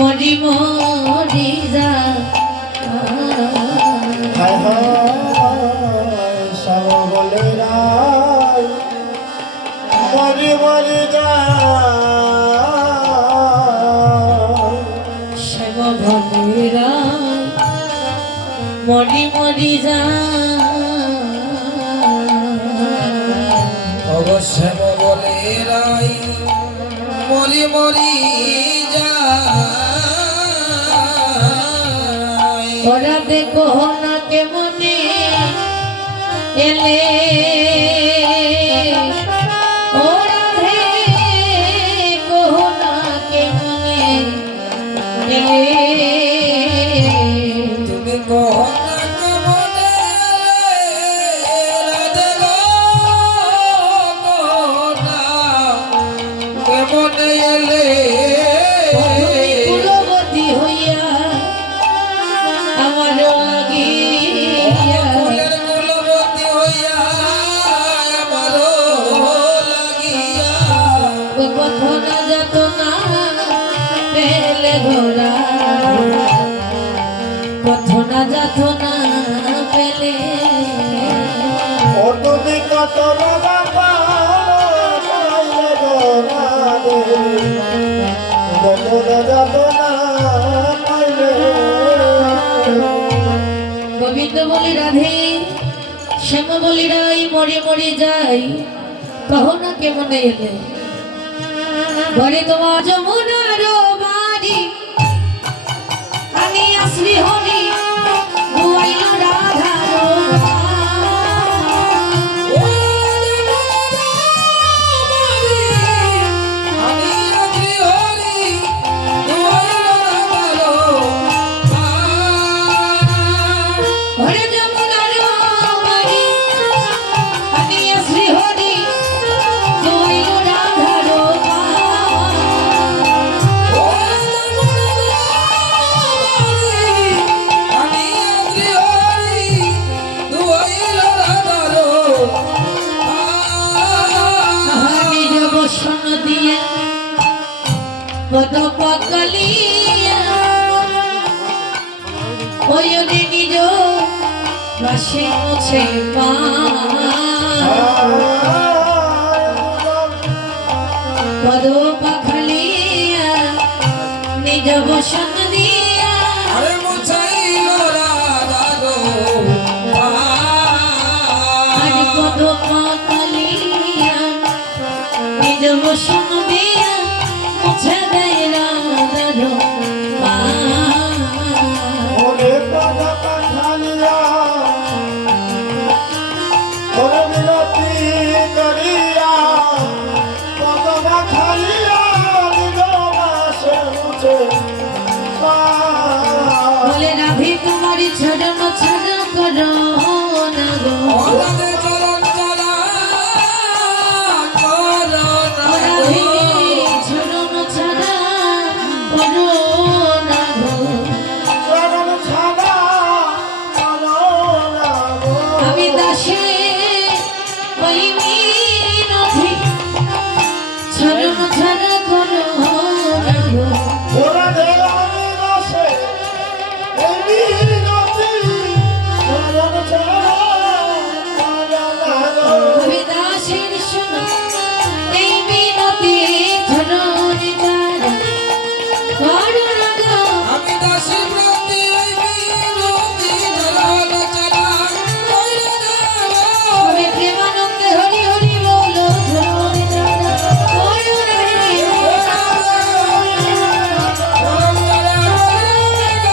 মরি মরি যা হায় হায় সব বলে রাই মরি মরি যা শ্যাম বলে রাই মরি মরি যা অবশ্যই বলে রাই মরি মরি যা ওরা দেখো না কেমনে এলে ওরা দেখো না কেমনে এলে তুমি কহনা কেমনে রাধে গো কহনা কেমনে এলে কুলবতী হইয়া আমার লাগিয়া ফুলের কুলবতী হইয়া আমার লাগিয়া কথা না যেত না পেলে ঘোরা কথা না যেত না পেলে ও তুমি কত বাবা পাইলে গোরা রে কত যাব না পাইলে গোবিন্দ বলি রাধে শ্যাম বলি রাই মরে মরে যাই কহ না কেমন এলে ঘরে তোমার যমুনার বাড়ি আমি আসলি হরি বুয়াইল রাধার আমি রাত্রি হরি ঘরে যমুনার বাড়ি আমি আসলি হরি বুয়াইল রাধার আমি রাত্রি হরি দুয়াইল রাধারো নিজ বসন দিয়ে কত পকলিয়া ওই নিজ বাসে মুছে পা পদ পাখালিয়া নিজ বসন দিয়া আরে মুছাইল রাধারো আর পদ পাখালিয়া নিজ বসন দিয়া মুছে দেয় রাধার পা ওরে কথা পাঠালিয়া ওরে বিনতি করিয়া কত পাঠালিয়া নিজ বাসে মুছে বলে রাধে তোমার ছড়ন ছড়া করো না গো ওলাদে চরণ চলা করো না ও রাধে ছড়ন ছড়া করো না গো চরণ ছাড়া করো না গো। আমি দাসে ওই মিনতি ছড়ন ছড়া করো না গো ওরা দেয় আমি রসে এই বিনতি চরণ ছাড়া করো না গো। আমি দাসের শোনো এই মিনতি ছড়ন ছড়া করো না গো আমি দাসী প্রতি ওই বিনতি চরণ চলা কইরে দেব আমি প্রেমানন্দে হরি হরি বলো ছড়ন ছড়া করো না চরণ চলা কইরে দেব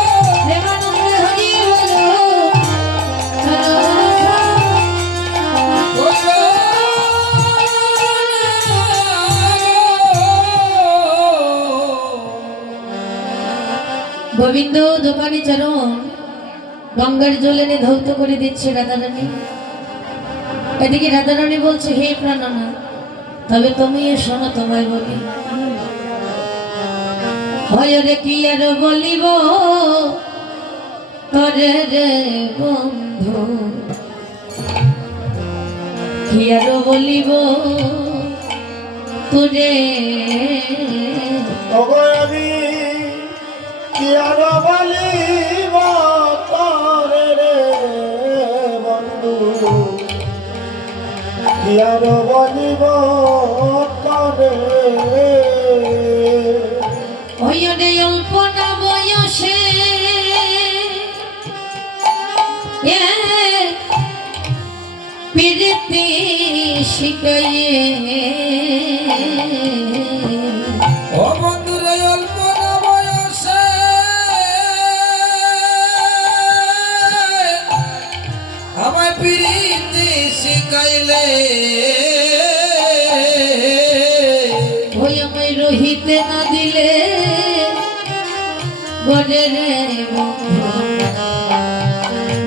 প্রেমানন্দে হরি বলো গোবিন্দ দোকানি চরণ গঙ্গার জলে নিয়ে ধৌত করে দিচ্ছে রাধারানী। এদিকে রাধারানী বলছে হে প্রাণনা তবে তুমি শোনো তোমায় বলি হয় রে কি আর বলিব করে রে বন্ধু কি আর বলিব তোরে তবে আমি কি আর বলিব তরে রে বন্ধু, কি আর বলিব তরে। ওরে অল্প না বয়সে প্রীতি শিখাইয়ে ও বন্ধুরে অল্প না বয়সে আমায় প্রীতি শিখাইলে ওই আমায় রহিতে না দিলে বলে রে বন্ধু,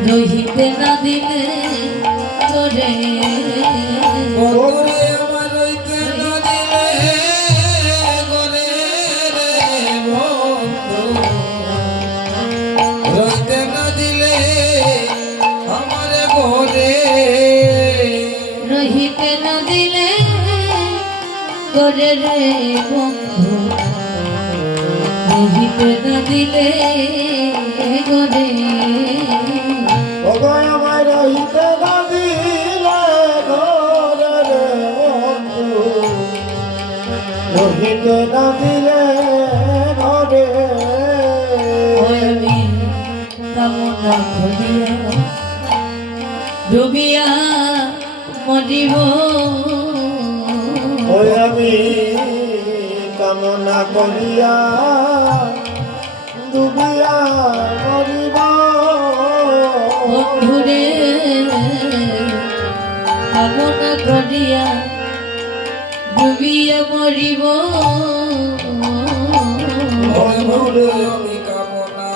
রহিতে না দিলে তোরে বন্ধুরে আমার রইতে না দিলে গরে রে বন্ধু, রইতে না দিলে আমার ঘরে, রহিতে না দিলে করে রে বন্ধু, রহিতে না দিলে করে ওগো আমায় রহিতে না দিলে ঘরে রে বন্ধু, রহিতে না দিলে ঘরে। আমি কামনা করিয়া ডুবিয়া মরিব, ওই আমি কামনা করিয়া ডুবিয়া মরিব। বন্ধুরে কামনা করিয়া ডুবিয়া মরিব, বন্ধুরে আমি কামনা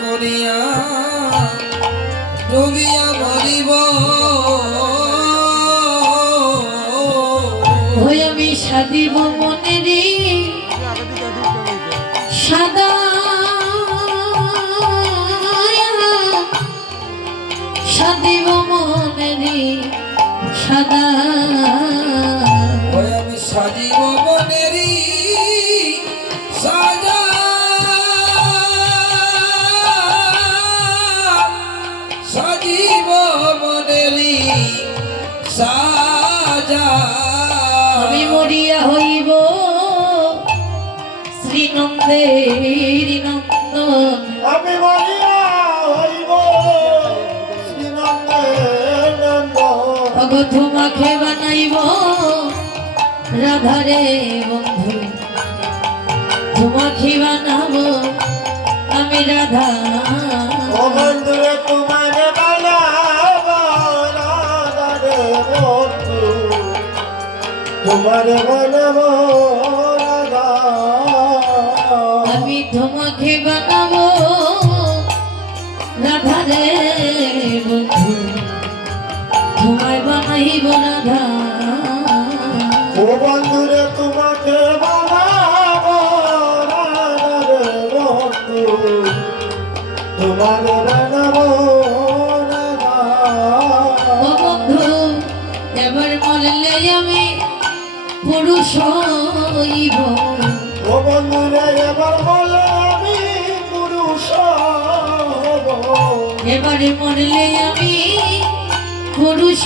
করিয়া ডুবিয়া মরিব। ওই আমি সাদিব মনেরই সাদা, সাদিব মনেরই সাদা, ওই আমি সাজিব বনেরি সাজা, সাজিব বনেরি সাজা। আমি মরিয়া হইব শ্রীনন্দের নন্দন, আমি মরিয়া হইব শ্রীনন্দের নন্দন। অগ তোমাকে বানাইব রাধারে বন্ধু, তোমাকে বানাবো আমি রাধা। ও বন্ধুরে তোমার বানাব রাধা রে বন্ধু, তোমার বানাব রাধা। আমি তোমাকে বানাবো রাধারে বন্ধু, তোমায় বানাইব রাধা। ও বন্ধুরে তোমাকে বানাব রাধা রে বন্ধু, তোমার বানাব রাধা। ও বন্ধু এবার মরলে আমি পুরুষ হইব, ও বন্ধুরে এবার বলে আমি পুরুষ হব। এবারে মরলে আমি পুরুষ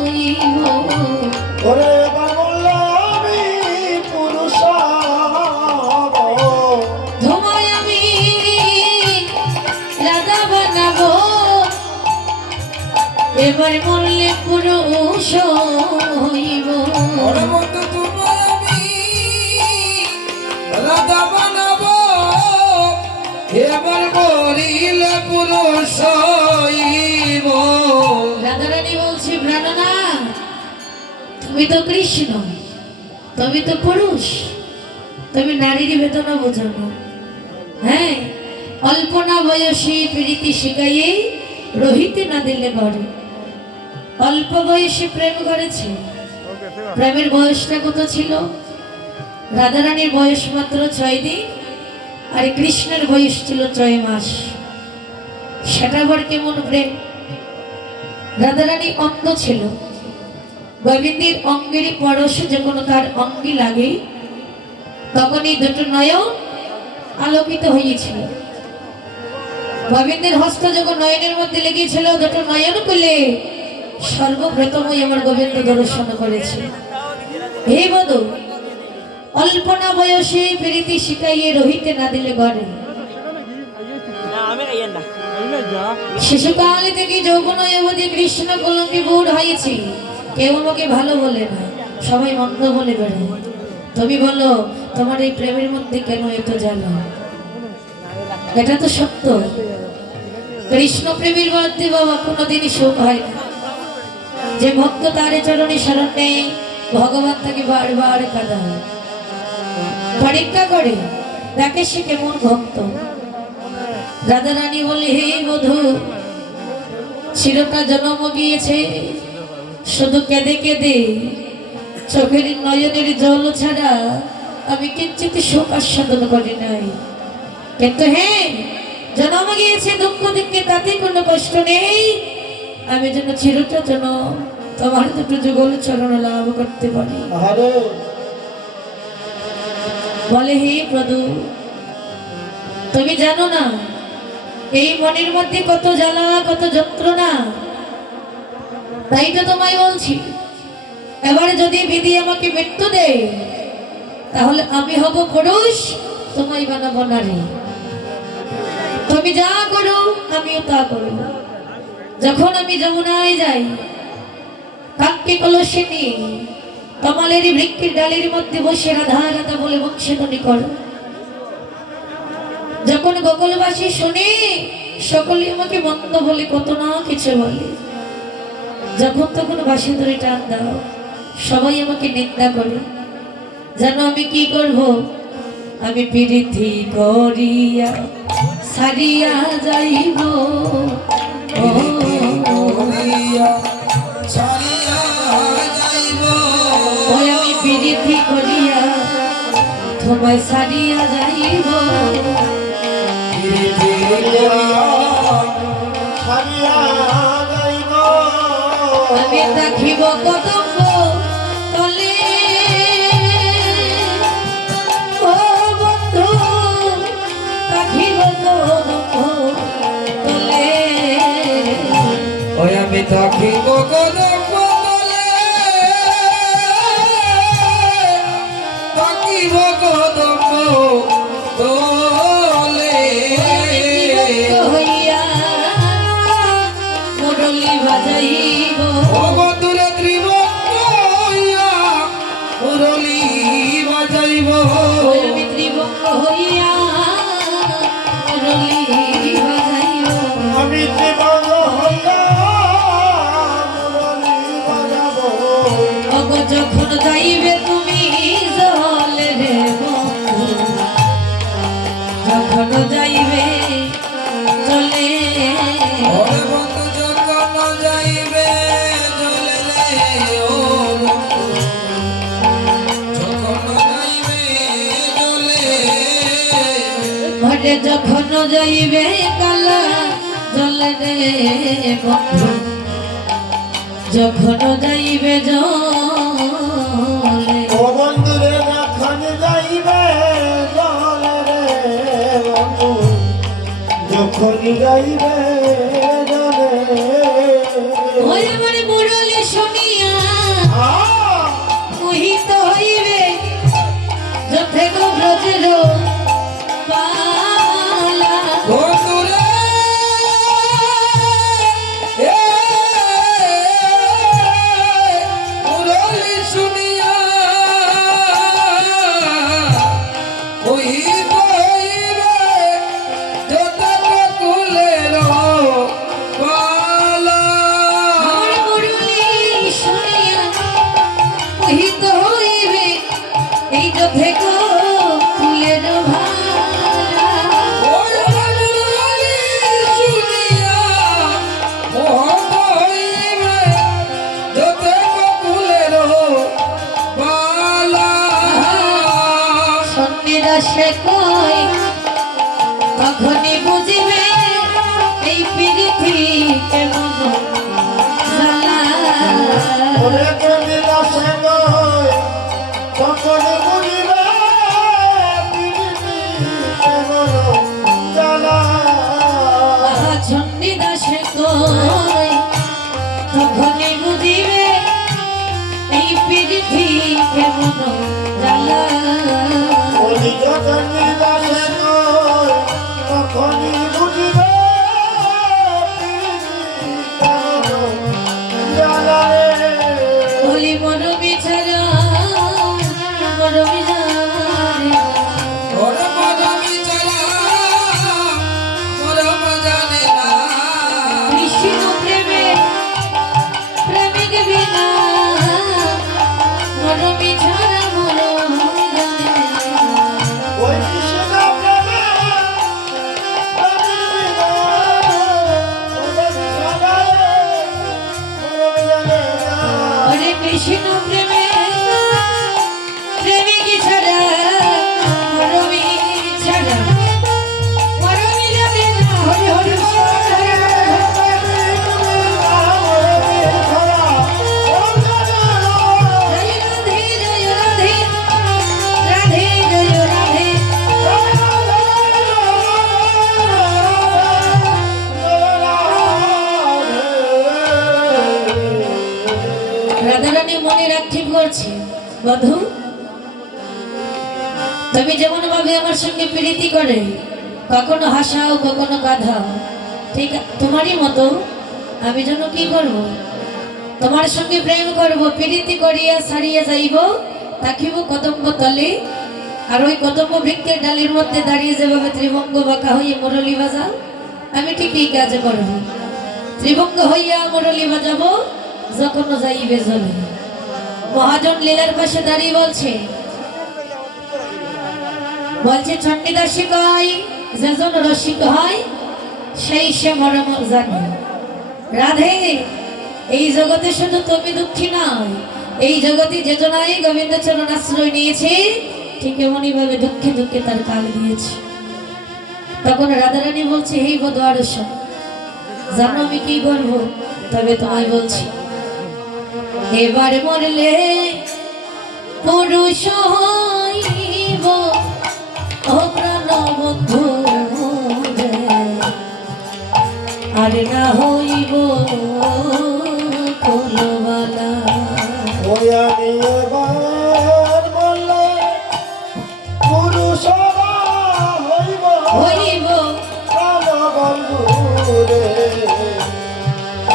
হইব, ওরে এবার বললে আমি পুরুষ হব। তোমায় আমি রাধা বানাবো, এবার মরলে পুরুষ হইব। ওরে বন্ধু তোমায় আমি রাধা বানাবো, এবার মরিলে পুরুষ হইব। রাধারানী বলছি প্রাণনা, তুমি তো কৃষ্ণ, তুমি তো পুরুষ, তুমি নারীর বেদনা বোঝো না। হ্যাঁ, অল্প না বয়সী প্রীতি শিখাইয়ে রহিতে না দিলে ঘরে। অল্প বয়সে প্রেম করেছে, প্রেমের বয়সটা কত ছিল? রাধারানীর বয়স মাত্র 6 দিন, আর কৃষ্ণের বয়স ছিল 6 মাস। সেটা আবার কেমন প্রেম? রাধারানী অন্ধ ছিল, গোবিন্দের অঙ্গেরই পরশে যখন তার অঙ্গে লাগে তখনই দুটো নয়ন আলোকিত হয়েছিল। গোবিন্দের হস্ত যখন নয়নের মধ্যে লেগেছিল, দুটো নয়ন খুলে সর্বপ্রথমই আমার গোবিন্দ দর্শন করেছে। হে বধূ, অল্পনা বয়সে প্রীতি শিখাইয়ে রহিতে না দিলে গড়ে। শিশুকাল থেকে যৌবন অবধি কৃষ্ণ কলঙ্কি বুড় হয়েছি, কেউ আমাকে ভালো বলে না, সবাই মন্দ বলে বেড়ে। তুমি বলো, তোমার এই প্রেমের মধ্যে কেন এত জ্বালা? এটা তো সত্য। কৃষ্ণ প্রেমের মধ্যে বাবা কোনোদিনই সুখ হয় না। যে ভক্ত তারে চরণে শরণ নেই, ভগবান তাকে বারবার কাঁদায়, পরীক্ষা করে, দেখে সে কেমন ভক্ত। রাধা রানী বলে, হে বধূ, চিরটা জন্ম গিয়েছে শুধু কেঁদে কেঁদে, চোখের নয়নের জল ছাড়া আমি কিঞ্চিত সুখ আস্বাদন করি নাই। কিন্তু হ্যাঁ, জন্ম গিয়েছে দুঃখ দুঃখে, তাতে কোনো কষ্ট নেই। আমি যেন চিরটা যেন তোমার দুটো যুগল চরণ লাভ করতে পারি। বলে, হে প্রভু, তুমি জানো না এই মনের মধ্যে কত জ্বালা, কত যন্ত্রণা। তাই তো তোমায় বলছি, এবারে যদি বিধি আমাকে মৃত্যু দেয়, তাহলে আমি হব পুরুষ, তোমায় বানাবো নারী। তুমি যা করো আমিও তা করব। যখন আমি যমুনায় যাই, কাককে কলসে নিয়ে কমলের বৃক্ষের ডালের মধ্যে বসে রাধা রাধা বলে বংশধ্বনি করো। যখন গোকুলবাসী শুনে, সকলে আমাকে মন্দ বলে, কত না কিছু বলে। যখন তখন বাসি ধরে টান দাও, সবাই আমাকে নিন্দা করে। জানো আমি কি করব? আমি প্রীতি করিয়া সারিয়া যাইব, ওই আমি প্রীতি করিয়া তোমায় সারিয়া যাইব। আমি দেখিব কদম্ব তলে, ও বন্ধু, দেখিব কদম্ব তলে। ওই আমি থাকিব কদম্ব তলে, থাকিব কদম্ব তলে। হইয়া মুরলি বাজাইব, ও বন্ধুরে ত্রিভঙ্গ হইয়া মুরলি বাজাইব। আমি ত্রিভঙ্গ হইয়া মুরলি বাজাইব। আমি ত্রিভঙ্গ হইয়া মুরলি বাজাবো। ওগো যখন যাইবে তুমি জলে রে বন্ধু, যখন যাইবে চলে। ওরে বন্ধু যখন যাইবে চলে রে, ও বন্ধু যখন যাইবে চলে। ঘরে যখন যাইবে কালা জলে রে বন্ধু, যখন যাইবে জলে। ও বন্ধুরে যখন যাইবে জলে রে বন্ধু, যখন যাইবে জলে। ওই আমার মুরলি শুনিয়া মোহিত হইবে, যথে গো ব্রজের পালা। বন্ধুরে মুরলি শুনিয়া হইবে হইবে যত কুলের চণ্ডীদাসে কই তখনই বুঝিবে এই পৃথিবী কেমন জ্বালা বলি যতনি দাসে নয় তখনই বুঝিবে জ্বালা রে। বলি মরমি ছাড়া মরমি জানে ওর মরমি ছাড়া মরম জানে না কৃষ্ণ প্রেমে প্রেমিক বিনা মরমি ছাড়া মরমি জানে ওই কৃষ্ণ প্রেমে প্রেমিক বিনা ওদের ছাড়া মরম জানে না। হরে কৃষ্ণ প্রেমে প্রেমিক ছাড়া মরমি ছাড়া মরমি জানে না হরে হরে জয় রাধে জয় রাধে রাধে জয় রাধে রাধারানী মনে রাখি করছে বধূ তুমি যেমন ভাবে আমার সঙ্গে প্রীতি করে কখনো হাসাও কখনো কাঁধাও ঠিক তোমারই মতো আমি যেন কি করব তোমার সঙ্গে প্রেম করব প্রীতি করিয়া ছাড়িয়া যাইব থাকিব কদম্ব তলে আর ওই কদম্ব বৃক্ষের ডালের মধ্যে দাঁড়িয়ে যেভাবে ত্রিভঙ্গ বাঁকা হইয়া মুরলী বাজাও আমি ঠিক এই কাজ করব ত্রিভঙ্গ হইয়া মুরলী বাজাবো যখন যাইবে জলে মহাজন লীলার পাশে দাঁড়িয়ে বলছে চণ্ডীদাসী কয় যেজন রসিক হয় সেই সে মরম জানে রাধে এই জগতে শুধু তুমি দুঃখী নয় এই জগতে যে জনাই গোবিন্দ চরণ আশ্রয় নিয়েছে ঠিক এমনই ভাবে দুঃখে দুঃখে তার কাল দিয়েছে তখন রাধারানী বলছে এই বধূ আরস জানো আমি কি করবো তবে তোমায় বলছি এবার মরলে পুরুষ হইব ও প্রাণ বন্ধু আর না হইব কুলবালা ওই আমি এবার বললে পুরুষরা হইব হইব প্রাণবন্ধু রে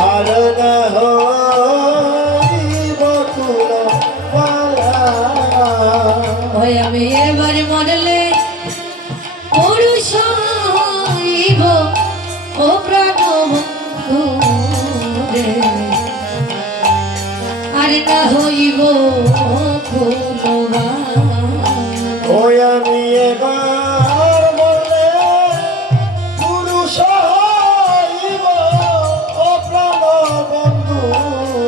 আর না হইব কুলবালা। ওই আমি এবার মরলে পুরুষ হইব ও প্রাণ বন্ধু রে আর না হইব কুলবালা ওই আমি এবার বললে পুরুষ হইব ও প্রাণবন্ধু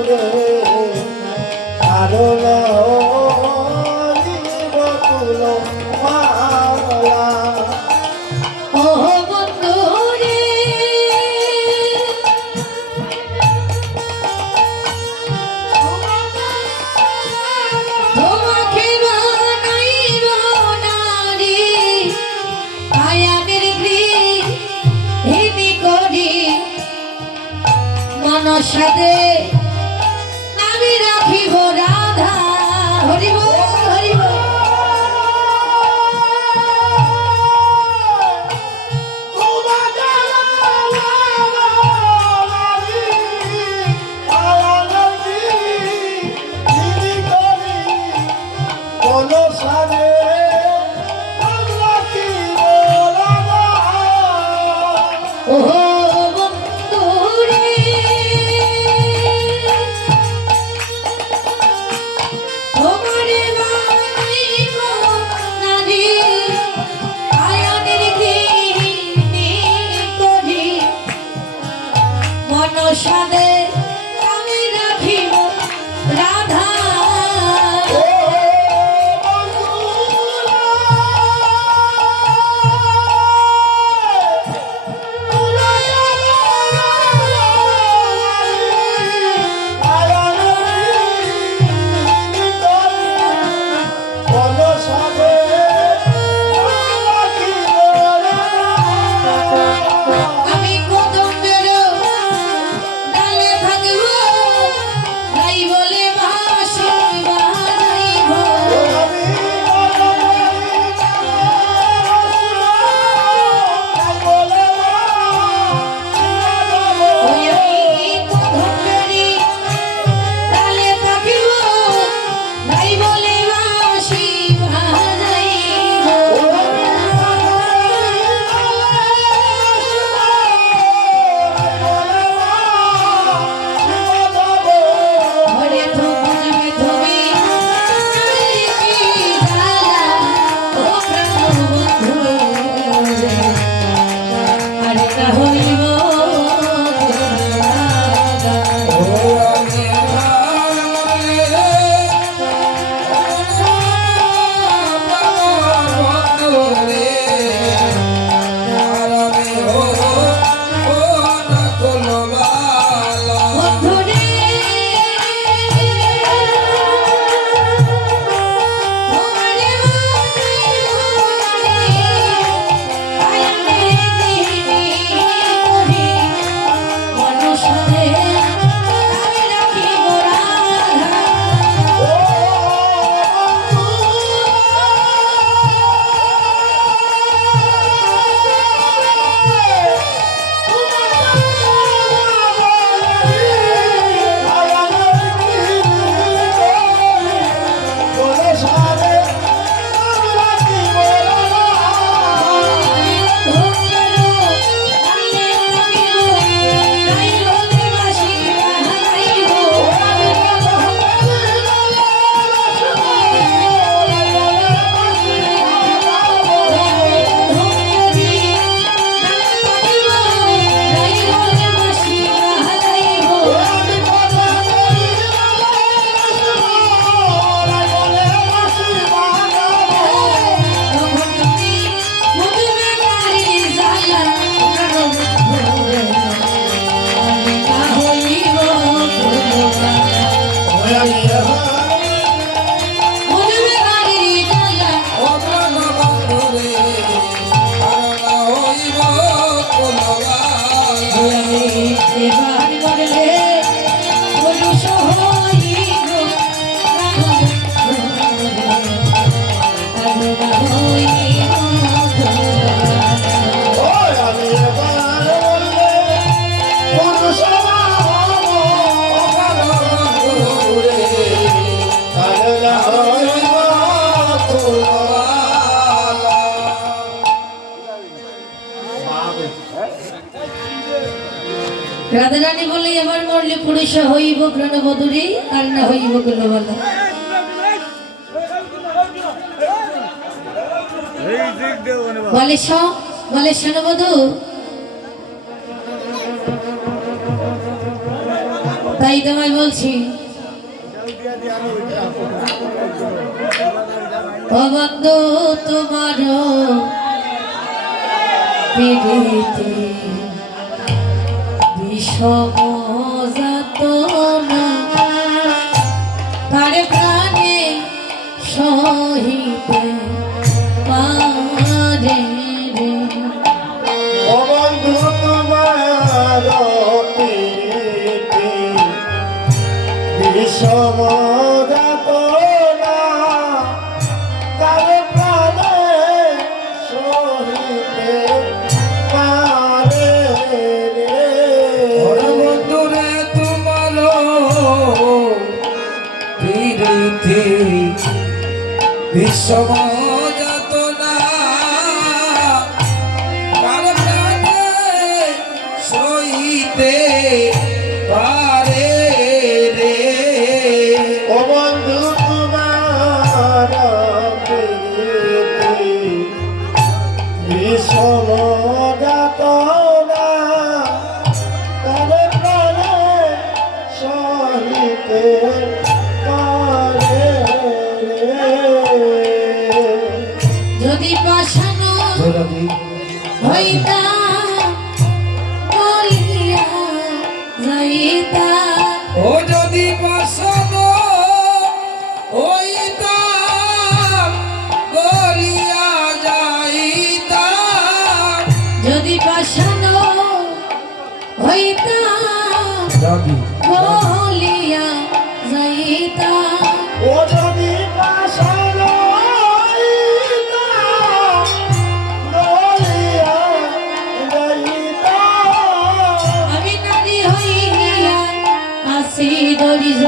রে আর না হইব কুলবালা। ও বন্ধু রে তোমাকে বানাইব নারী আয়ানের গৃহিণী করি মনসাদে আমি রাখিব রাধা হরিব হরিব ও বন্ধু রে রাধারানী বলে এবার মরলে পুরুষ হইব প্রাণবধূরী আর না হইব কুলবালা। বলে শোনবধূ, তাই তোমায় বলছি ও বন্ধু তোমার পিড়িতে বিষম যাতনা তার প্রাণে সহিতে পারে রে। ও বন্ধু তোমার প্রীতি বিষম যাতনা তার প্রাণে সহিতে পারে রে। ওরে বন্ধুরে তোমার প্রীতি বিষম যাতনা কার প্রাণে সইতে পারে রে। ও বন্ধু তোমার প্রীতি বিষম যাতনা তার প্রাণে সহিতে পারে রে। যদি পাশানো হইতা বলিয়া যাইতা, ও যদি পছন্দ হইতাম গলিয়া যাইতাম, যদি পাশানো হইতা বলিয়া যাইতা, ও যদি পাশানো হইতা বলিয়া যাইতা, আমি নারী হইয়া আসি দরিজ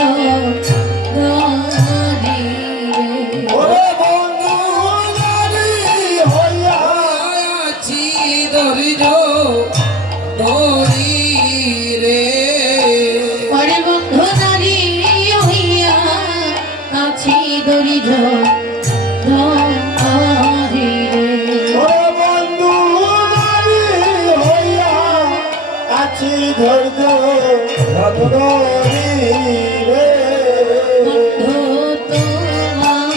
ওরে বন্ধু নারী হইয়া আছি ধৈর্য ধরি রে। পরে বন্ধু নারী হইয়া আছি দরিজ ওরে বন্ধু নারী হইয়া আছি ধৈর্য ধরি রে। বন্ধু তোমার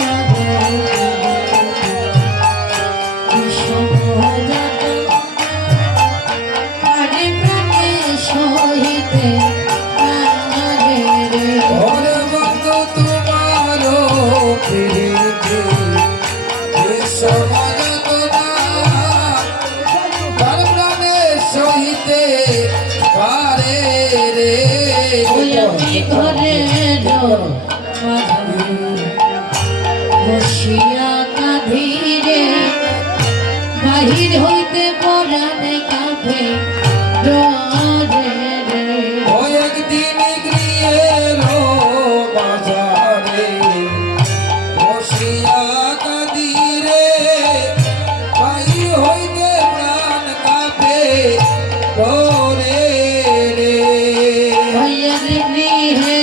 বিষমজাত পারে প্রাণে সহিতে পারে রে। ওরে বন্ধু তোমার প্রীতি বিষম যাতনা কার প্রাণে সইতে পারে রে। ওই আমি ঘরে বসিয়া কাঁধিরে বাহির হইতে পরাণে কাঁধে ডরে রে। ও একদিন গৃহের বাজারে বসিয়া কাঁদিরে বাহির হইতে প্রাণ কাঁপে ডরে রে। ভাইয়ের গৃহে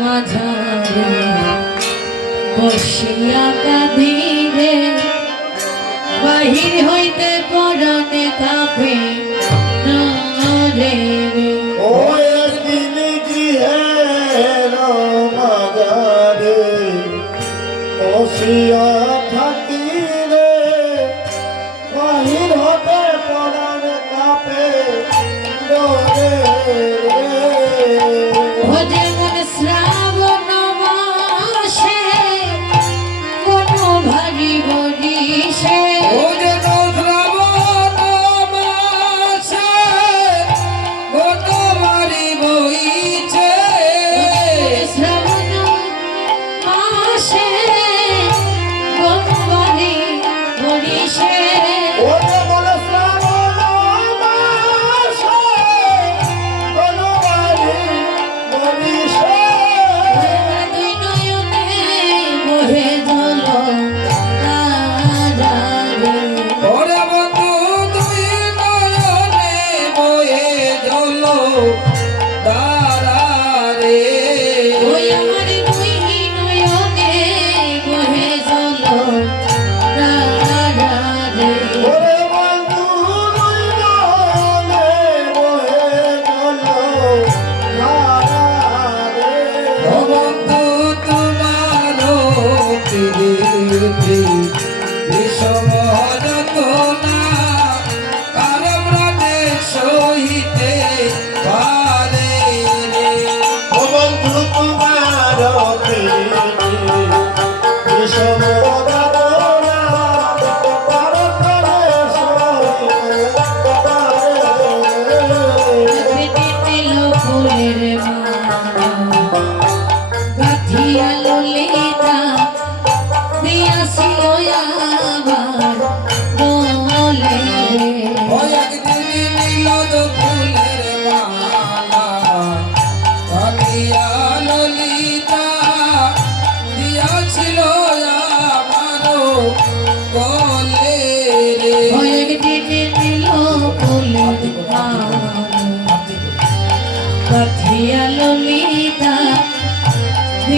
মাঝারে বসিয়া কাঁধিরে বাহির হইতে পরাণে কাঁপে ডরে রে। ও একদিন গৃহের মাঝারে বসিয়া থাকি রে বাহির হতে পরাণ কাঁপে ডরে রে। ও যেমন শ্রাবণ মাসে কোন ভারী বরিশে, ও যেন শ্রাবণ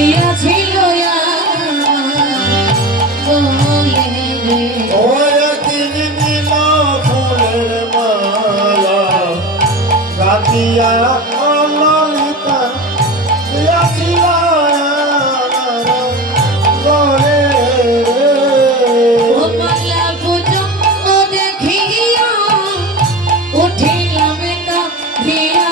দিয়াছিল বলে রে ওরে তিনি নীল ফুলের মালা গাতিয়া ললিতা দিয়াছিল গরে ও মালা পর্যন্ত দেখিয়া উঠিলাম কাঁদিয়া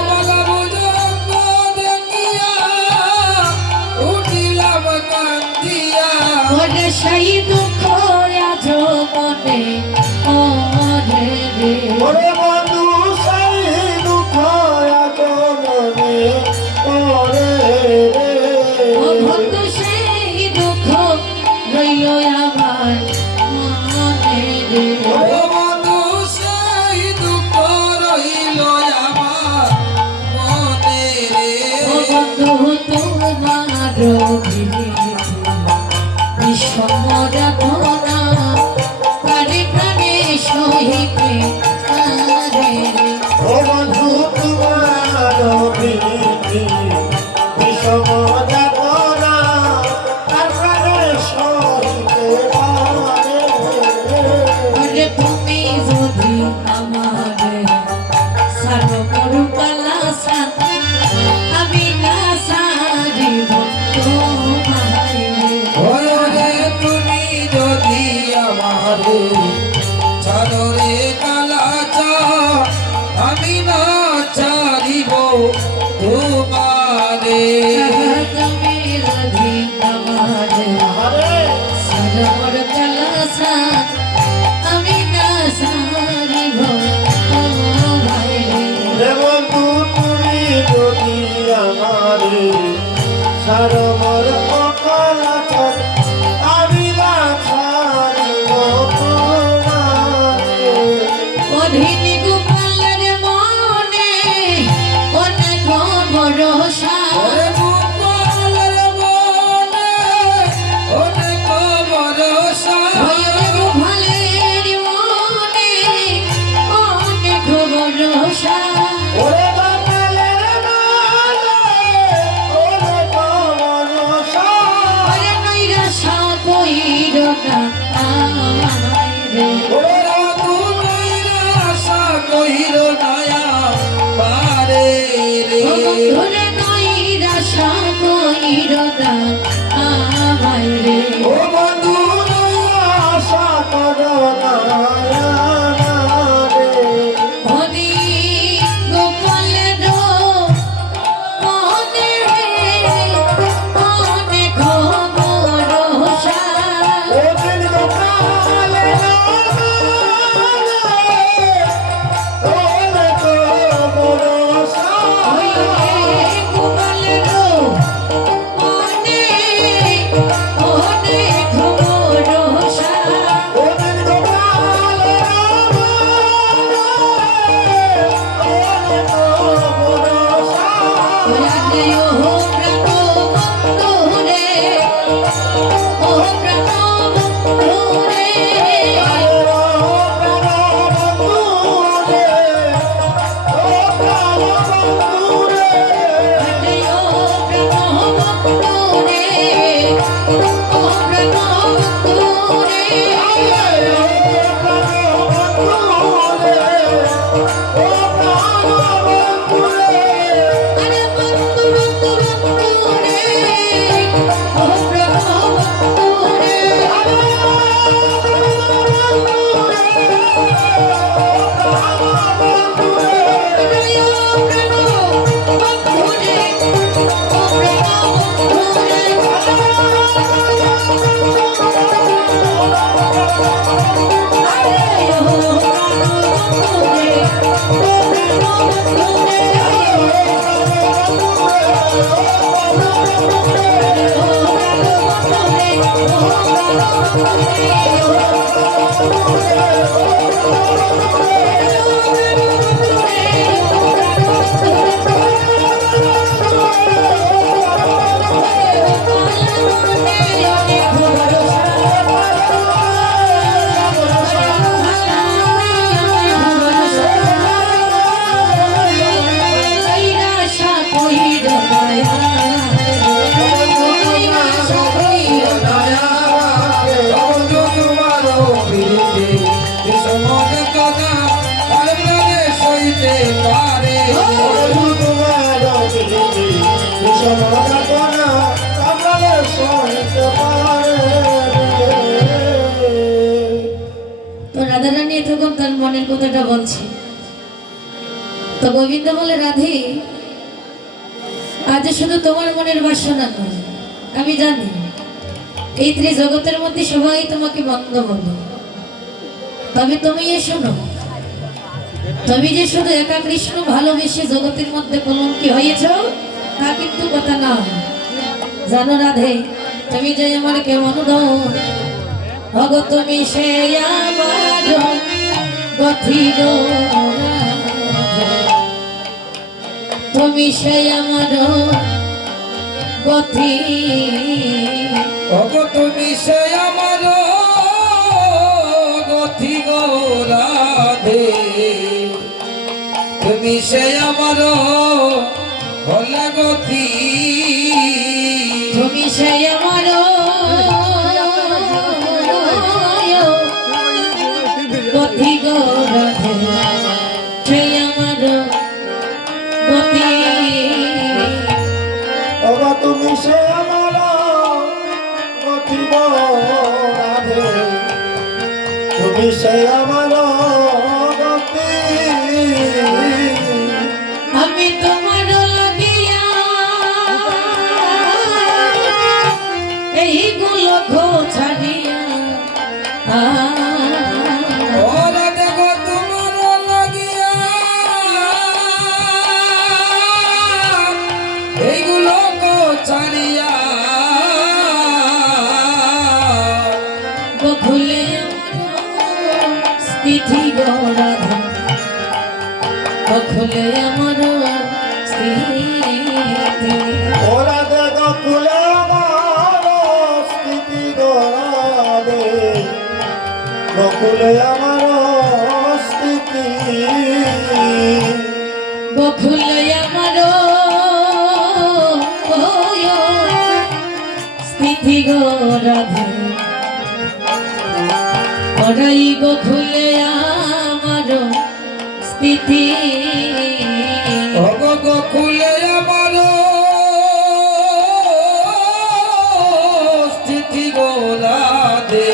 মালা পর্যন্ত দেখিয়া উঠিলাম কাঁদিয়া ওরে সেই দুঃখ আজ মনে ওরে রে ওরে বন্ধু সেই দুঃখ এত মনে পড়ে রে ও বন্ধু সেই দুঃখ রইল আমার মনে রে ও বন্ধু তোমার বিষমরাধনা প্রাণে প্রাণে সহিতে আরে রে ও বন্ধু তোমার প্রীতি বিষম যাতনা আর প্রাণে সহিতে পারে ওরে তুমি যদি আমারে সারো করুকালা সাথ আমি না সারিব তোমায় তুমি যদি আমারে চাদরে কালাচা আমি না চারিব তোমারে তুমি যদি আমারে আরে সারো করুকালা সাথ আমি না সারিব তোমায় রে বন্ধু তুমি যদি আমারে সারমর অকালাচর আমি না ছাড়িব তোমারে অধীনি গোপালের মনে অনেক ভরসা ওরে গোপালের মনে অনেক ভরসা ভয়ের গোপালের মনে অনেক ভরসা ওরে বাপালের মালে ওরে ভরসা ওরে নৈরাশা কইর না আমায় রে ওরা তুমি আশা কইর নয়া পারে রে ও বন্ধুরে নৈরাশা কইর না আমায় রে ও বন্ধু আশা করো না রে হরি গোপালের মনে অনেক ভরসা ও দিন গোপালে ওরে তো ভরসা ওই গোপালের মনে অনেক ভরসা ও দিন গোপালে ওরে তো ভরসা ওরে ও প্রাণ বন্ধু রে ও প্রাণ বন্ধু রে Oh, পারে ওরে তোমার বিধি বিষম যাতনা কামলে সহিতে পারে তো রাধারানী তখন তার মনের কথাটা বলছে। তো গোবিন্দ বলে, রাধে, আজ শুধু তোমার মনের বাসনা নয়, আমি জানি এই জগতের মধ্যে সবাই তোমাকে বন্ধ বলো, তবে তুমি এসো না, তুমি যে শুধু একা কৃষ্ণ ভালোবেসে জগতের মধ্যে কলঙ্কি হয়েছ তা কিন্তু কথা না। জানো রাধে, তুমি যে আমার কেমন ভগ, তুমি সে আমার গতি গো, তুমি সে আমার গতি, ওগো তুমি সে আমার গতি গো রাধে, তুমি সে আমার ভোলা গতি, তুমি সে আমার গতি গো রাধে, সে আমার গতি। ওগো তুমি সে আমার গতি গো রাধে, তুমি সে আমার গতি। আমি তোমার লাগিয়া এইগুলো ছাড়িয়া ওরা দেখো তোমার লাগিয়া এইগুলো গো ছাড়িয়া বকুলে স্থিতি গো রাধা, বকুলে আমার স্থিতি। ওরা দেখো ফুলে আমার স্থিতি গড়াবে, বকুলে আমার স্থিতি। বকুলে আমার স্থিতি গো রাধে, ওরাই বকুলে আমার স্থিতি। ওগো গোকুলে আমার স্থিতি গো রাধে,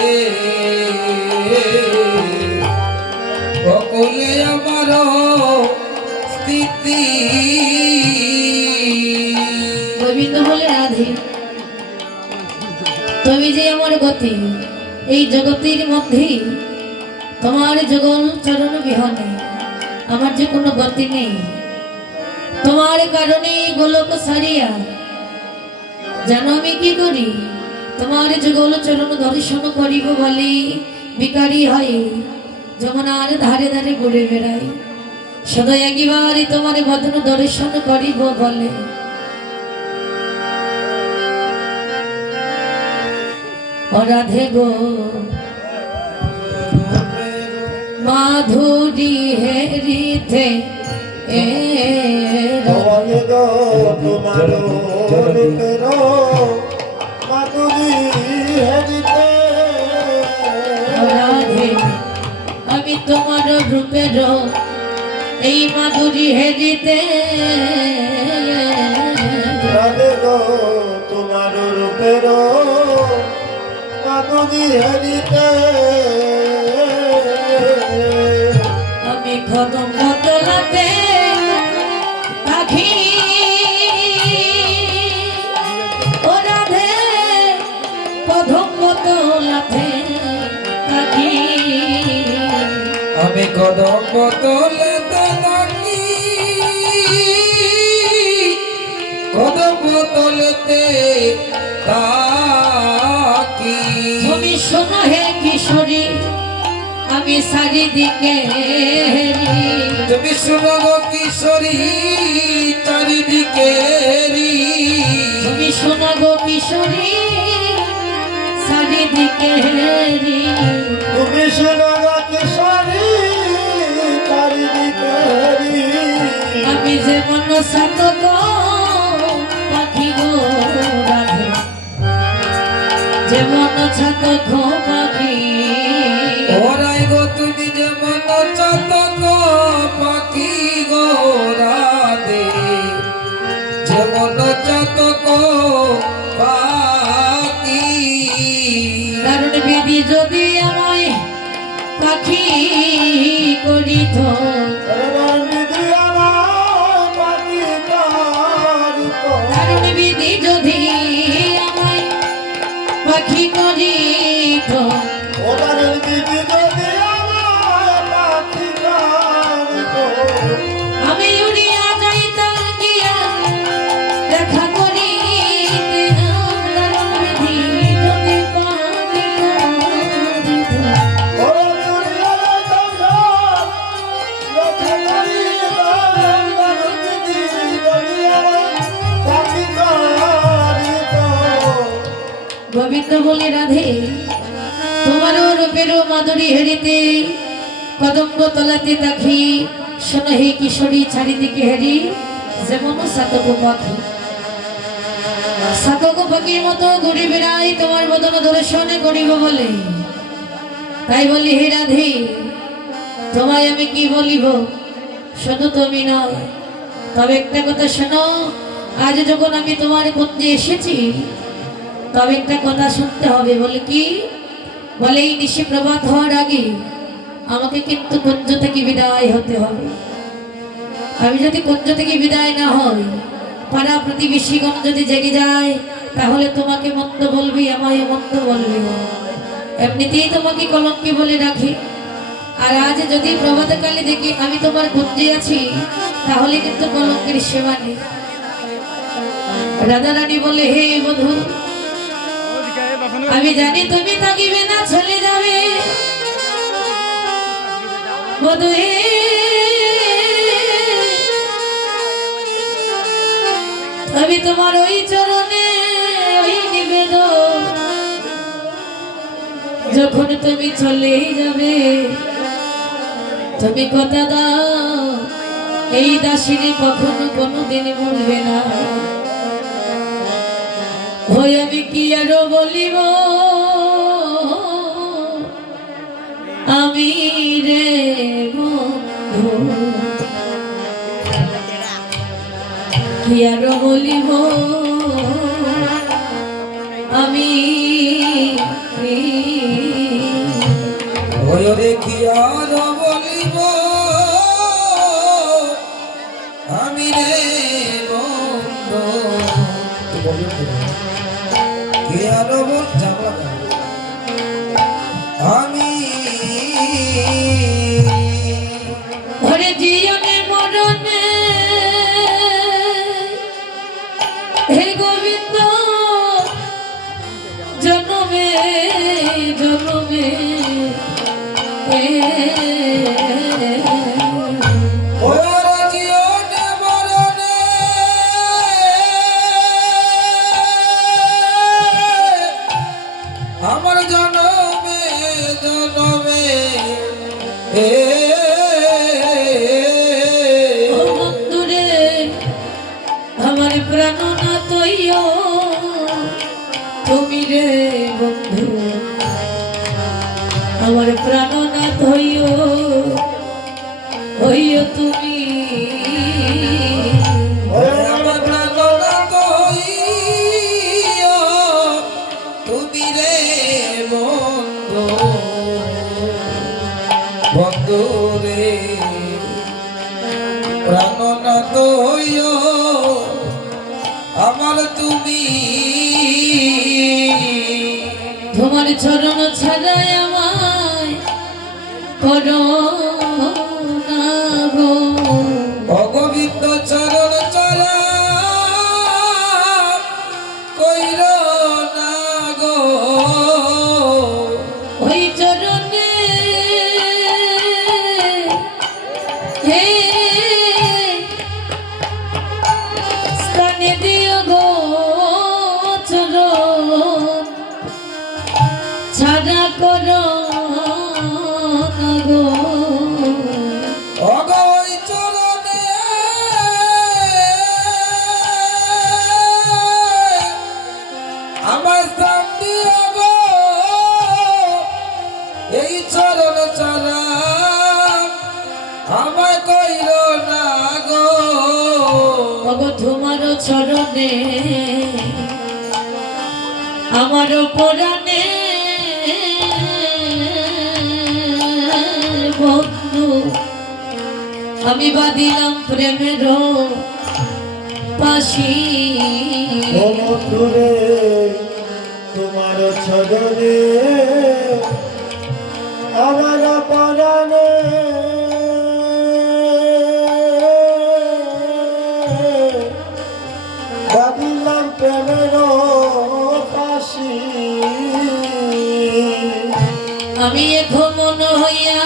গোকুলে আমার স্থিতি। গোবিন্দ বলে, রাধে, তুমি যে আমার গতি, এই জগতের মধ্যে তোমার যুগল চরণ বিহনে আমার যে কোনো গতি নেই। তোমার কারণে গোলক সারিয়া জানো আমি কি করি, তোমার যুগল চরণ দর্শন করিব বলে বিকারী হয় যমুনার ধারে ধারে ঘুরে বেড়াই, সদা একবারই তোমার বদন দর্শন করিব বলে। ও রাধে গো মাধুরী হেরিতে এ ভবানী গো তোমার রূপের মাধুরী হেরিতে, রাধে, আমি তোমার রূপের এই মাধুরী হেরিতে, রাধে গো তোমার রূপের মাধুরী হেরিতে। আমি কদম বদলাতে থাকি, ও রাধে, কদম বদলাতে থাকি। আমি কদম বোতলেতে থাকি, কদম বোতলেতে থাকি। তুমি শোনো হে কিশোরী, আমি চারিদিকে হেরি, তুমি শুনো গো কিশোরী চারিদিকে রি, তুমি শোনো গো কিশোরী চারিদিকে হেরি। তুমি শোনো গো কিশোরী চারিদিকে হেরি, আমি যেমন সাতক পাখি গো রাধে, যেমন সাতক পাখি, ওরাই গো তুমি যেমন চাতক পাখি গো মন চাতক পাখি কারণ বিধি যদি আমায় পাখি করিত কারণ বিধি যদি আমায় পাখি করিত আমি উড়িয়া যাইতাম গিয়া দেখা করিতে কারণ বিধি যদি পাখি করিত গোবিন্দ বলে রাধে তোমারও রূপেরও মাধুরী হেরিতে কদম্ব তলাতে তাকি শোনো হে কিশোরী চারিদিকে হেরি যেমন সাতক পাখি সাতক পাখির মতো ঘুরে বেড়াই তোমার বদন দর্শনে করিব বলে তাই বলি হে রাধে তোমায় আমি কি বলিব শুধু তুমি নয় তবে একটা কথা শোনো আজ যখন আমি তোমার কুঞ্জে এসেছি তবে একটা কথা শুনতে হবে বলে কি বলে এই নিশি প্রভাত হওয়ার আগে আমাকে কিন্তু কুঞ্জ থেকে বিদায় হতে হবে আমি যদি কুঞ্জ থেকে বিদায় না হই পাড়া প্রতিবেশীগণ যদি জেগে যায় তাহলে তোমাকে মন্দ বলবি আমায় মন্দ বলবি এমনিতেই তোমাকে কলঙ্কি বলে রাখি আর আজ যদি প্রভাতকালে দেখি আমি তোমার কুঞ্জে আছি তাহলে কিন্তু কলঙ্কের সীমা নেই রাধা রানী বলে হে বধূ আমি জানি তুমি থাকিবে না চলে যাবে বধূ হে আমি তোমার ওই চরণে ওই নিবেদন যখন তুমি চলেই যাবে তুমি কথা দাও এই দাসিনী কখনো কোনোদিন ভুলবে না হই আমি কি আরো বলিব আমি রে বন্ধু কি আরো বলিব আমি ওরে কি আর বলিব আমি রে বন্ধু কি আর আমি ওরে জীবনে মরণে হে গোবিন্দ জনমে জনমে ওরে জীবনে মরণে আমার জনমে জনমে ও বন্ধুরে আমার প্রাণ না তৈয় তুমি রে বন্ধু আমার প্রাণ না তৈয় হইও তুমি আমার প্রাণনা কইও তুমি রে বন্ধু বন্ধু রে প্রাণনা কইও আমার তুমি তোমার চরণ ছাড়াই আমায় করো না গো অগোবিন্দ চরণ চলা কইর না গো ওই চরণে হে স্থানে দিও গো চরণ ছাড়া করো না গো অগৈ চরণে ওগো তোমার চরণে আমার পরাণে বন্ধু আমি বাঁধিলাম প্রেমের পাশি ও বন্ধুরে তোমার ছদরে আমার পরাণে বাঁধিলাম প্রেমের পাশি আমি এখন মন হইয়া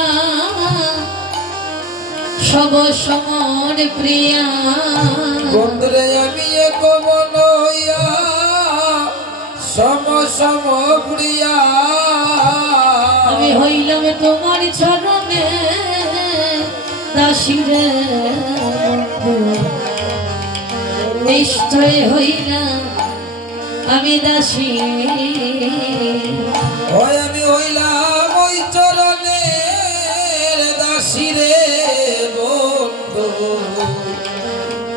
সব সমর প্রিয়া বন্ধুরে আমি এক মন হইয়া সম সম প্রিয়া আমি হইলাম তোমার চরণে দাসীরে নিশ্চয় হইলাম আমি দাসী ওই আমি হইলাম ওই চরণের দাসী রে বন্ধু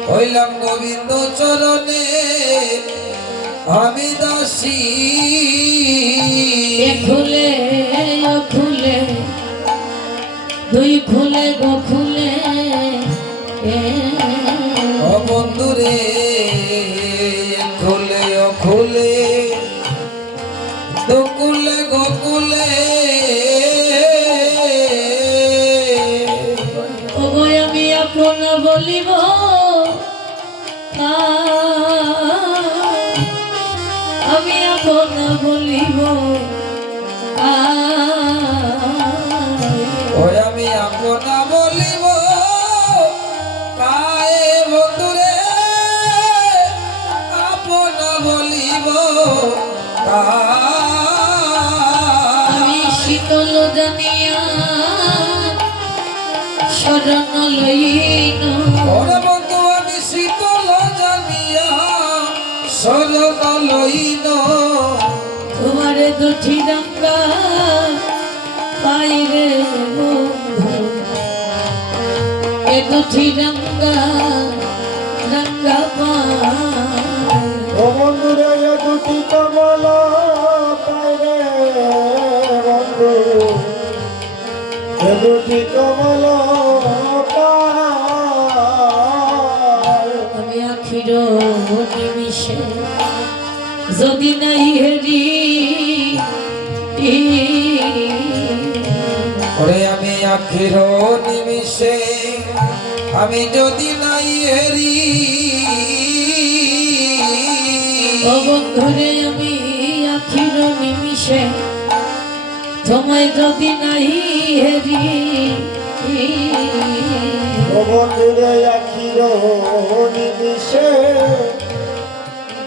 হইলাম গোবিন্দ চরণে আমি দাসী এ খুলে ও খুলে দুই খুলে গো খুলে ও বন্ধুরে খুলে ও খুলে দুকুলে গোকুলে ওগো আমি আপন বলিব আমি আপন বলিব ওই আমি আপনা বলিব কায়ে বন্ধুরে আপনা বলিব আমি শীতল জানিয়া শরণ লইন ওরে বন্ধু আমি শীতল জানিয়া শরণ লইন তোমার দুটি রঙ্গা পাইরে বন্ধু এ দুটি রঙ্গা রঙ্গা পাই ও বন্ধুরে এ দুটি কমল পাইরে বন্ধু এ দুটি কমল পায় আমি আখির নিমিষে যদি নাই হেরি ওরে আমি আখির নিমিষে আমি যদি নাই হেরি ও বন্ধুরে আমি আখির নিমিষে তোমায় যদি নাই হেরি ও বন্ধুরে আখির নিমিষে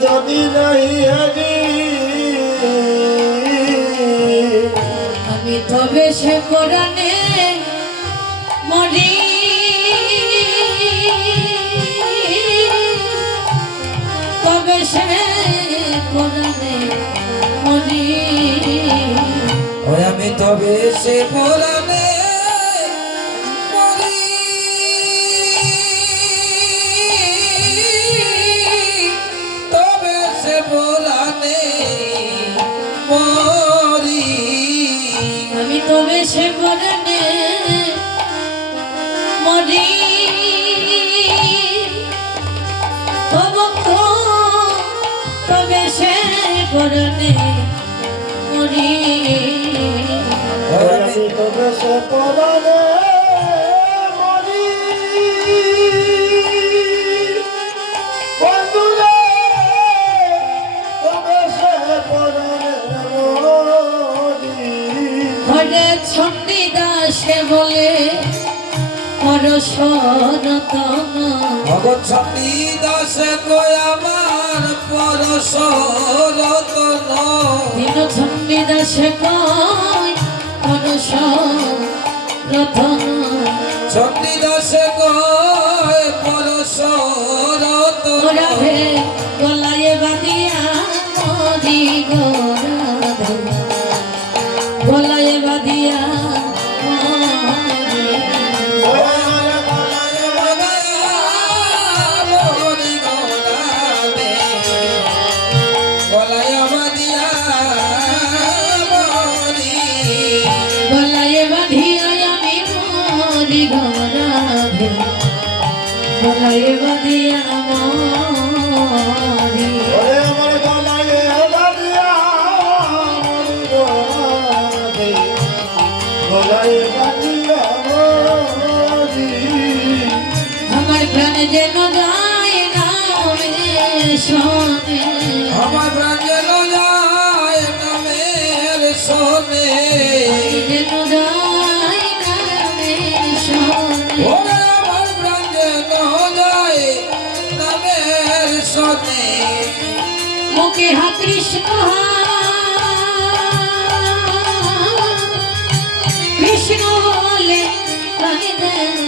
যদি নাই হারি আমি তবে সে পরাণে মরি তবে সে পরাণে মরি ওই আমি তবে সে পরাণে মরি তবে সে পরাণে মরি আমি তবে সে পরাণে মরি ও বন্ধু তবে সে পরাণে মরি ওই আমি আমি তবে সে পরাণে মরি বন্ধুরে তবে সে পরাণে মরি হরে ছন্দি দাসে বলে পরশরতন ভগৎ ছন্দি দাসে কয় আমার পরশ রতন দিন ছন্দি দাসে কয় পরশরতন ছন্দি দাসে কয় পরশ রতন রাধে গলায় বাঁধিয়া মরি গো রাধে গলায় বাঁধিয়া মরি গলায় বাঁধিয়া মরি ওরে আমার গলায় বাঁধিয়া মরিব রাধে, গলায় বাঁধিয়া মরি। আমার প্রাণ যেন যায় নামের সনে আমার প্রাণ যেন যায় নামের শোনে, যেন যায় নামের সনে ওরে আমার প্রাণ যেন যায় নামের শোনে। মুখে হা কৃষ্ণ কৃষ্ণ বলে প্রাণে যেন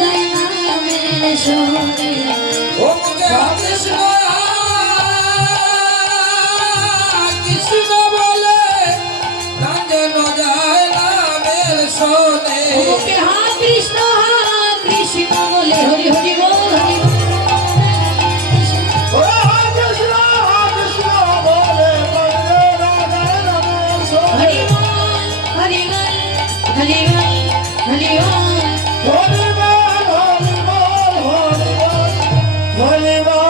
যায় নামের সনে ও মুখে কৃষ্ণ কৃষ্ণ বলে প্রাণ যেন যায় নামের শোনে। মুখে হা কৃষ্ণ বলে হরি হরি বল হরি বল। ওরে কৃষ্ণ বলে বন্দে রাধে রামের শোনে। হরি বল হরি বল হরি বল হরি বল হরি বল, হরি বল, হরি বল, হরি বল।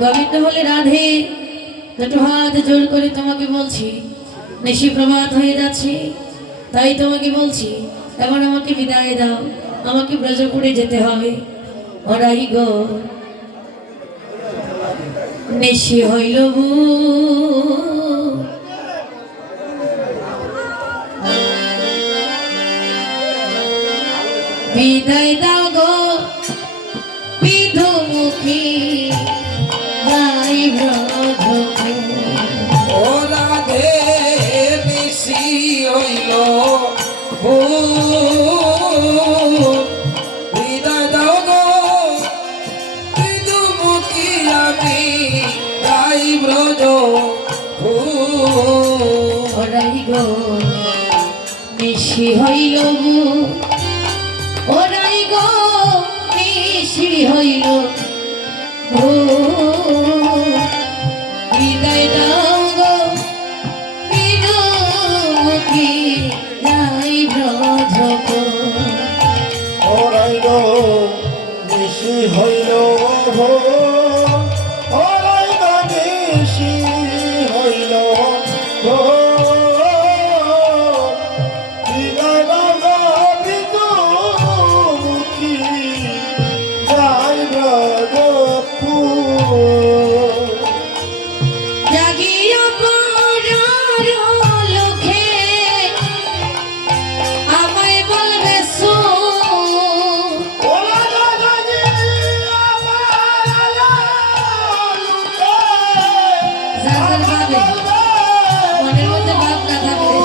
গোবিন্দ বলে রাধে দুটো হাত জোর করে তোমাকে বলছি নিশি প্রভাত হয়ে যাচ্ছে তাই তোমাকে বলছি এবার আমাকে বিদায় দাও আমাকে ব্রজপুরে যেতে হবে ওরাই গো নিশি হইল বিদায় দাও গো বিধুমুখী যাই ব্রজপুর ও রাধে নিশি হইল ভোর, বিদায় দাও গো বিধুমুখী আমি যাই ব্রজপুর। ওরাই গো নিশি হইল ওরাই গো নিশি হইল বিদায় দাও গো বিধুমুখী যাই ব্রজপুর ওরাই গো নিশি হইল ভোর, ওরাই গো নিশি হইল ভোর। বিদায় দাও গো বিধুমুখী যাই ব্রজপুর। জাগিয়া পড়ার লোকে আমায় বলবে সো ওরা জাগি আমার আলোকে জাগার বাবে মনের মধ্যে ভাব না থাকলে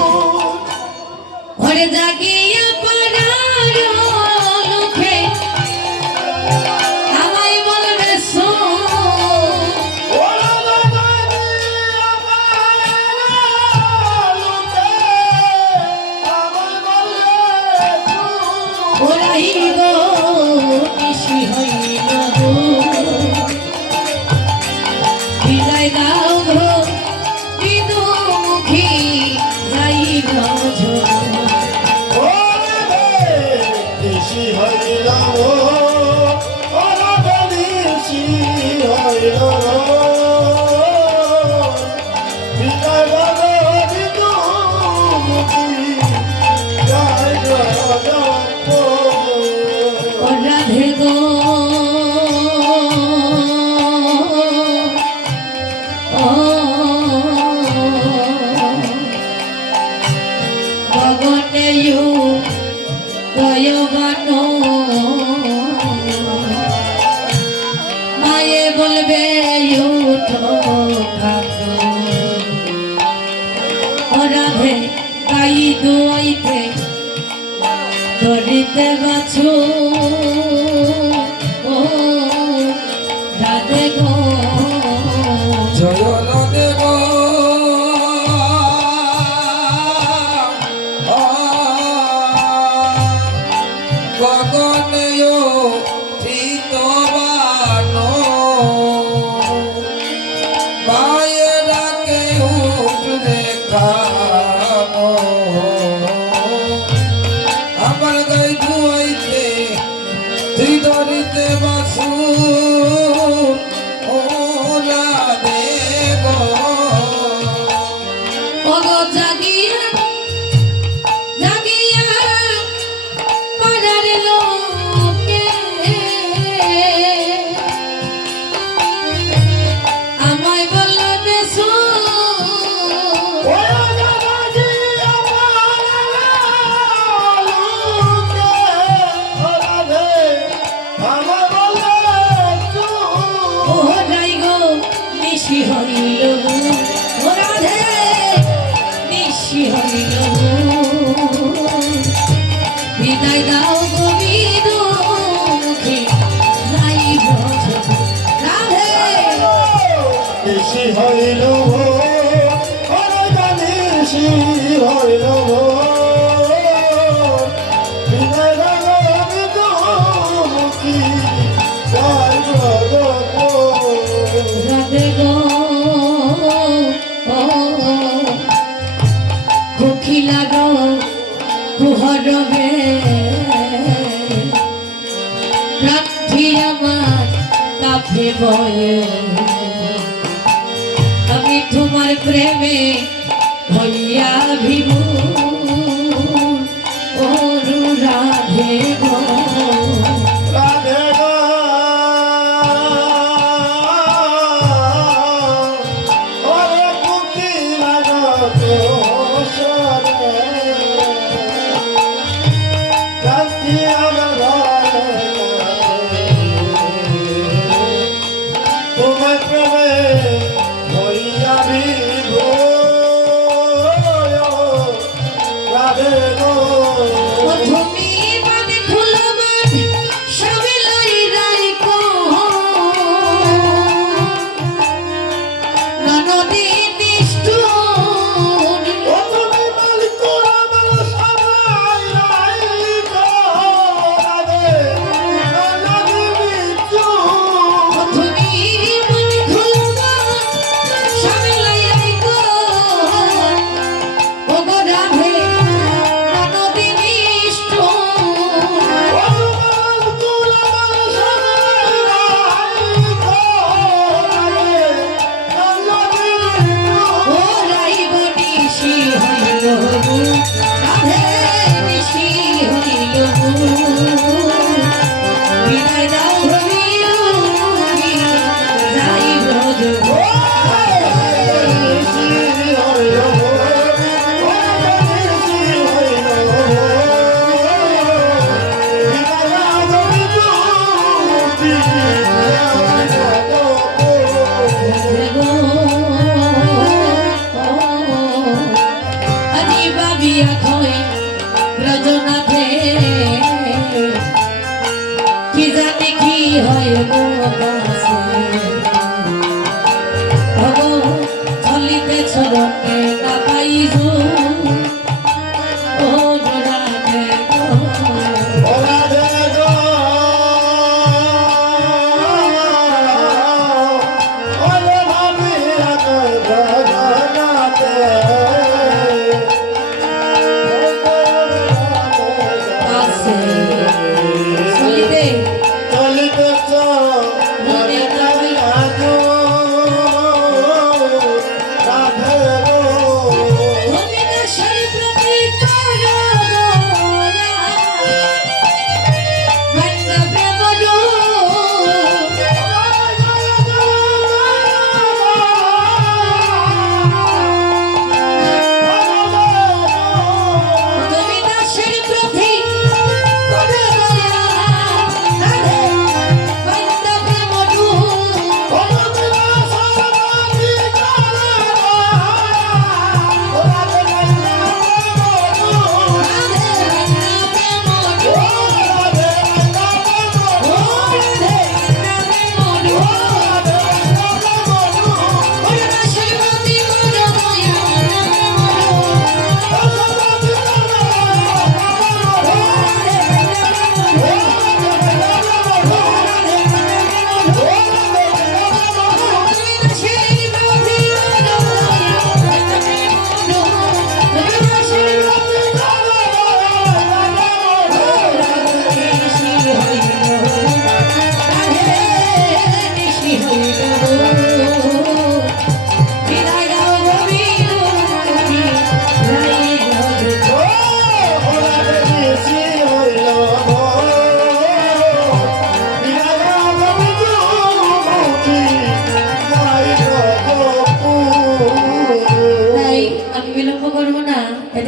ঘরে জাগিয়া পড়ার লোকে আমায় বলবে সো ওরা জাগি আমার আলোকে আমায় বলবে ওরাই গো নিশি হইল গো বিদায় দাও গো বিধুমুখী যাই ব্রজপুর ওরে নিশি হইল ওরা নিশি হইল বিদায় দাও বিধুমুখী যাই ব্রজপুর। ও রাধে গো ও গগনেয়ু দয়বান মায়ে বলবে উঠো কাঁদো ও রাধে গাই দুয়াইতে ধরিতে বাছু ও রাধে গো জয় রাধে গো গগনেয় চিতবান মায়েরাকে উঠলে খামো আমার গাই ধুয়াইতে হৃদয়তে বাসু ও রাধে গো ওগো জাগিয়া জাগিয়া পাড়ার লোকে আমায় বললো বেশু ও দাদাজি আমার লোকে রাধে আমার বলে ও যাই গো নিশি হইল ও রাধে নিশি হইল বিদায় দাও গোবিন্দ মুখে যাই ভজ রাধে নিশি হইল নিশি হইল বিনয় রাগি মুখী গাই রাধে গো কোকিলা গো কুহরবে রাত্রি আমার কাফে বয়ে আমি তোমার প্রেমে হইয়া ভিমু ওরু রাধে গো রাধে গো ওরে মুক্তি লাগত সরে রাত্রি আমার তোমার প্রেমে হইয়া বিভো রাধে গো তুমি বাদে খুলব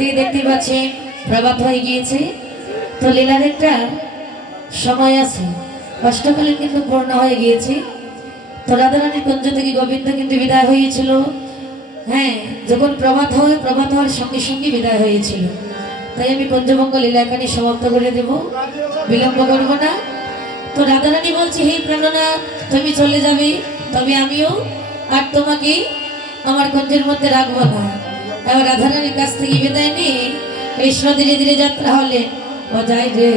থেকে দেখতে পাচ্ছেন প্রভাত হয়ে গিয়েছে। তো লীলার একটা সময় আছে, অষ্টকালীন কিন্তু পূর্ণ হয়ে গিয়েছে। তো রাধারানীর কুঞ্জ থেকে গোবিন্দ কিন্তু বিদায় হয়েছিল। হ্যাঁ, যখন প্রভাত হয়, প্রভাত হওয়ার সঙ্গে সঙ্গে বিদায় হয়েছিল। তাই আমি কুঞ্জভঙ্গ লীলা এখানে সমাপ্ত করে দেব, বিলম্ব করবো না। তো রাধারানী বলছে, হে প্রাণনা, তুমি চলে যাবে, তবে আমিও আর তোমাকে আমার কুঞ্জের মধ্যে রাখবো না। এবার রাধারানীর কাছ থেকে বিদায় নিয়ে কৃষ্ণ ধীরে ধীরে যাত্রা হলে ও যায় রে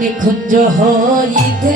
নিকুঞ্জ হইতে